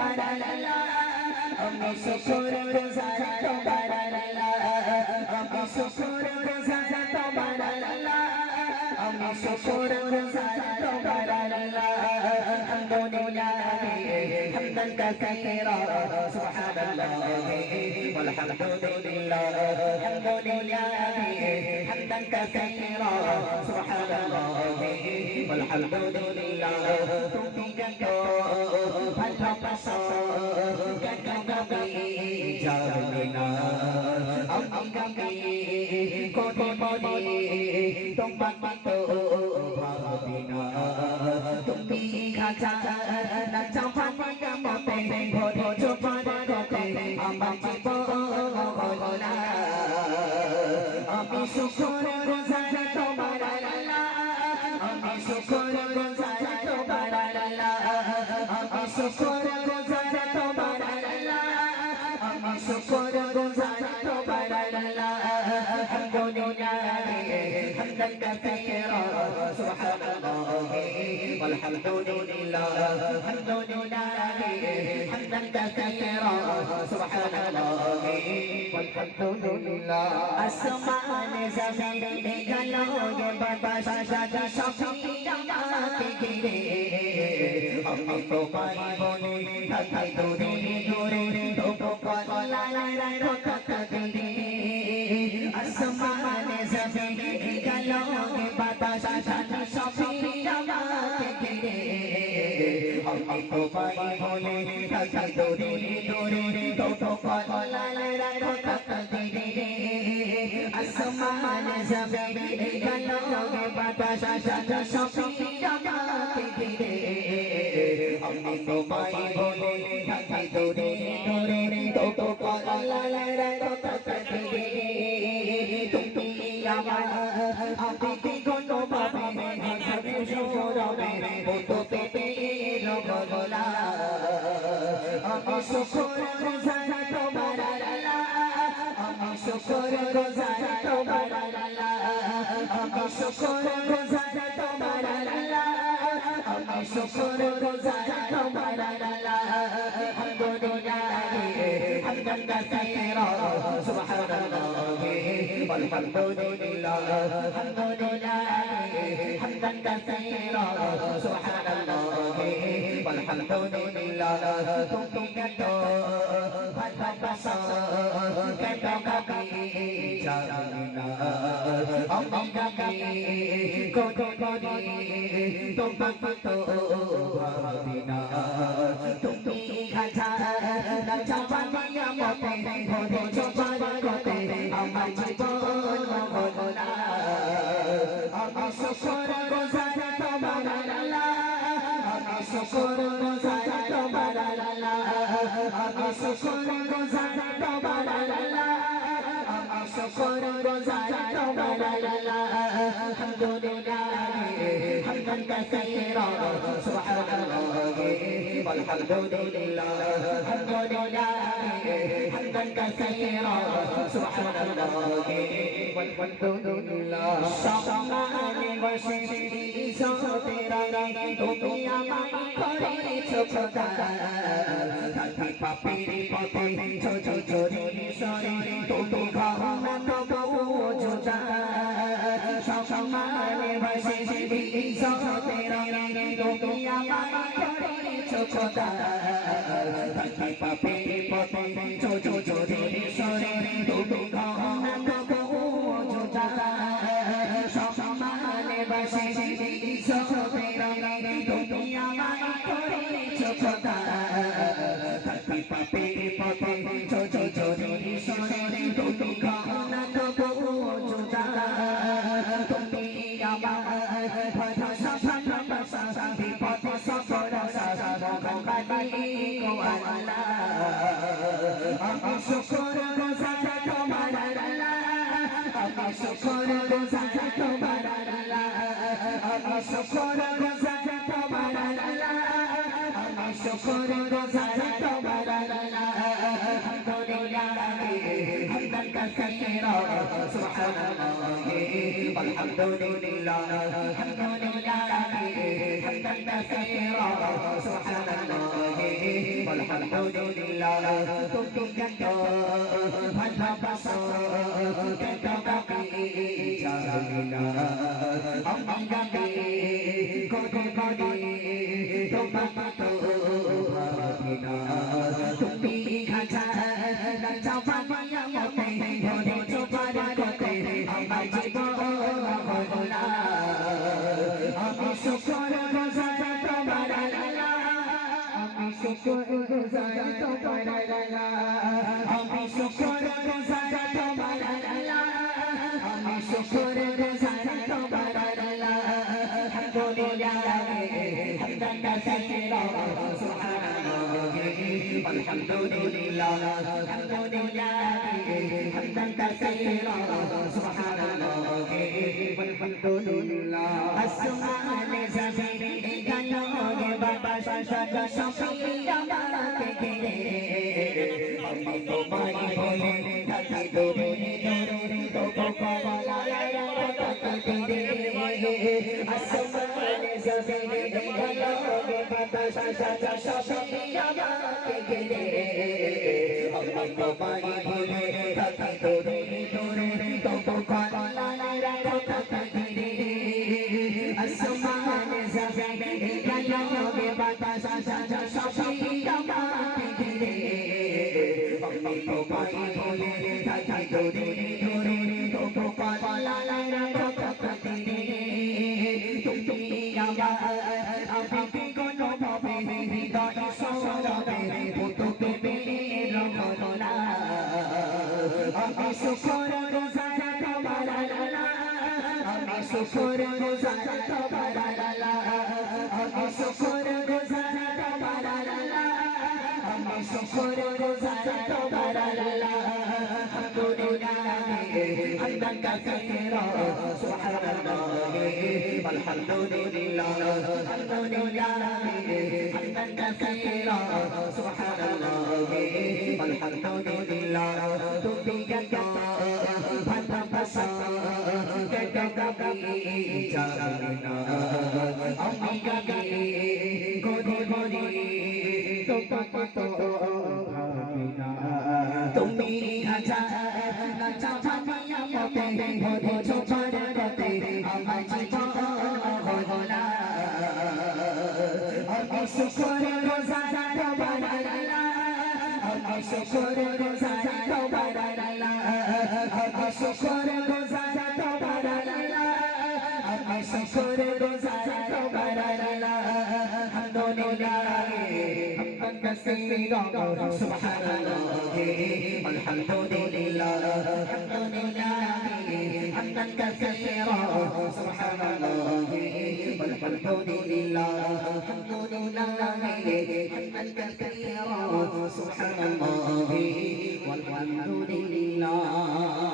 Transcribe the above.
Allah আমি শুকর গুজার তোমার আল্লাহ আমি শুকর গুজার তোমার আল্লাহ আমি শুকর গুজার তোমার আল্লাহ আলহামদুলিল্লাহ হামদান কাসীরা সুবহানাল্লাহ walhamdulillah alhamdulillah হামদান কাসীরা সুবহানাল্লাহ walhamdulillah তুমি কত ভালোবাসো জানিনা আমি গাবি কোটি বলি তোমাকে তো ভাবিনা তুমি খাজা না চাপানি গামতে ভরে চোপার গতে আমার জীবন বলা আমি শুকর গুজার তোমার আল্লাহ আমি শুকর গুজার তোমার আল্লাহ আমি শুকর গুজার তোমার আল্লাহ আমি শুকর গুজার তোমার আল্লাহ আলহামদুলিল্লাহ হামদান কাসীরা সুবহানাল্লাহ walhamdulillah alhamdulillah hamdan katsira subhanallah walhamdulillah আসমান জমিন গেলো বাতাস সাজা সবই আমাকে ঘিরে আমি তোমায় বলি থাকি দূরে দূরে তবু কল্যাণের কথা দিলে আসমান জমিন গেলো বাতাস সাজা সবই আমাকে ঘিরে আমি তোমায় বলি থাকি দূরে দূরে তবু কল্যাণের কথা দিলে আসমান জমিন গেলো বাতাস সাজা সবই আমাকে ঘিরে আমি তোমায় বলি থাকি দূরে দূরে তবু কল্যাণের কথা দিলে তুমি আমার আবেগে গণভাবে ভাবে সৌরভে মতো পেটে রগলা আমি শুকর গুজার তোমার আল্লাহ আমি শুকর গুজার তোমার আল্লাহ আমি শুকর গুজার তোমার আল্লাহ আমি শুকর গুজার তোমার আল্লাহ আলহামদুলিল্লাহ হামদান কাসীরা সুবহানাল্লাহ walhamdulillah alhamdulillah hamdan katsira subhanallah walhamdulillah তুমি কত ভালোবাসো কত কবি জানিনা আমি গাবি কত করি তোমাকে তো ভাবিনা তুমি খাজা না চাপানি আমাকে ভরে চোপার গতে আমার জীবন বলা আমি শুকর গুজার তোমার আল্লাহ আমি শুকর গুজার তোমার আল্লাহ আমি শুকর গুজার তোমার আল্লাহ আমি শুকর গুজার তোমার আল্লাহ আলহামদুলিল্লাহ হামদান কাসীরা সুবহানাল্লাহ walhamdulillah alhamdulillah hamdan katsira subhanallah walhamdulillah সম্মানে বসে তেরা তুমি আমায় করেছো খোদা থাকি পাপের পথে ছোট চোরি সরে তুমি খাও না তবু জোজা সম্মানে বসে তেরা তুমি আমায় করেছো খোদা থাকি পাপের পথে ছোট চোরি সরে তুমি খাও না তবু জোজা সম্মানে বসে তুমি আমায় করেছো খোদা থাকি পাপের পথে ছোট চোরি সরে তুমি খাও না তবু জোজা তুমি আমার ভাষা ভাষা বিপদে সফর আমি শুকর গুজার তোমার আল্লাহ আমি শুকর গুজার তোমার আল্লাহ আমি শুকর গুজার তোমার আল্লাহ আমি শুকর গুজার তোমার আল্লাহ আলহামদুলিল্লাহ হামদান কাসীরা সুবহানাল্লাহ walhamdulillah alhamdulillah hamdan katsira subhanallah walhamdulillah আলহামদুলিল্লাহ তুমি কত ভালোবাসো কত কবি জানি না আমি গাবি কোনে কোনে তোমাকে তো ভাবি না তুমি খাজা রাজা বানিয়া মতে ধরে চোপার কোতে আমার জীবন হলা আমি শুকর গুজার তোমার আল্লাহ আমি শুকর গুজার তোমার আল্লাহ আমি শুকর গুজার তোমার আল্লাহ আমি শুকর গুজার তোমার আল্লাহ আলহামদুলিল্লাহ হামদান কাসীরা সুবহানাল্লাহ আলহামদুলিল্লাহ আলহামদুলিল্লাহ হামদান কাসীরা সুবহানাল্লাহ আলহামদুলিল্লাহ আসমান জমিন গানোগে বাতাস সফিয়া আমাকে ঘিরে আমি তোমায় বলে থাকি দূরে দূরে তবু কমলায় রাতে দিরে আসমান জমিন গানোগে বাতাস সফিয়া আমাকে ঘিরে আমি তোমায় বলে থাকি দূরে দূরে তবু কমলায় রাতে দিরে আসমান জমিন গানোগে বাতাস সফিয়া আমাকে ঘিরে আমি তোমায় বলে থাকি দূরে দূরে তবু কমলায় রাতে দিরে তুমি আমার আমি কোনো ভাবে হৃদয় সরবে পুতুকে বের মননা আমি শুকর গুজার তোমার আল্লাহ আমি শুকর গুজার তোমার আল্লাহ আমি শুকর গুজার তোমার আল্লাহ আমি শুকর গুজার তোমার আল্লাহ আলহামদুলিল্লাহ হামদান কাসীরা সুবহানাল্লাহ আলহামদুলিল্লাহ আলহামদুলিল্লাহ হামদান কাসীরা সুবহানাল্লাহ আলহামদুলিল্লাহ তুমি কত ভালোবাসো কত কবি জানি না আমি গাবি গরি গরি তোমাকে তো ভাবি না তুমি আজা নাচা ভাবিয়া মতে ধরে ছোপার কতে আমার জীবন হলা আমি শুকর গুজার তোমার আল্লাহ আমি শুকর গুজার তোমার আল্লাহ আমি শুকর গুজার তোমার আল্লাহ আমি শুকর গুজার তোমার আল্লাহ আলহামদুলিল্লাহ হামদান কাসীরা সুবহানাল্লাহ আলহামদুলিল্লাহ আলহামদুলিল্লাহ হামদান কাসীরা সুবহানাল্লাহ আলহামদুলিল্লাহ আলহামদুলিল্লাহ হামদান কাসীরা সুবহানাল্লাহ والحمد لله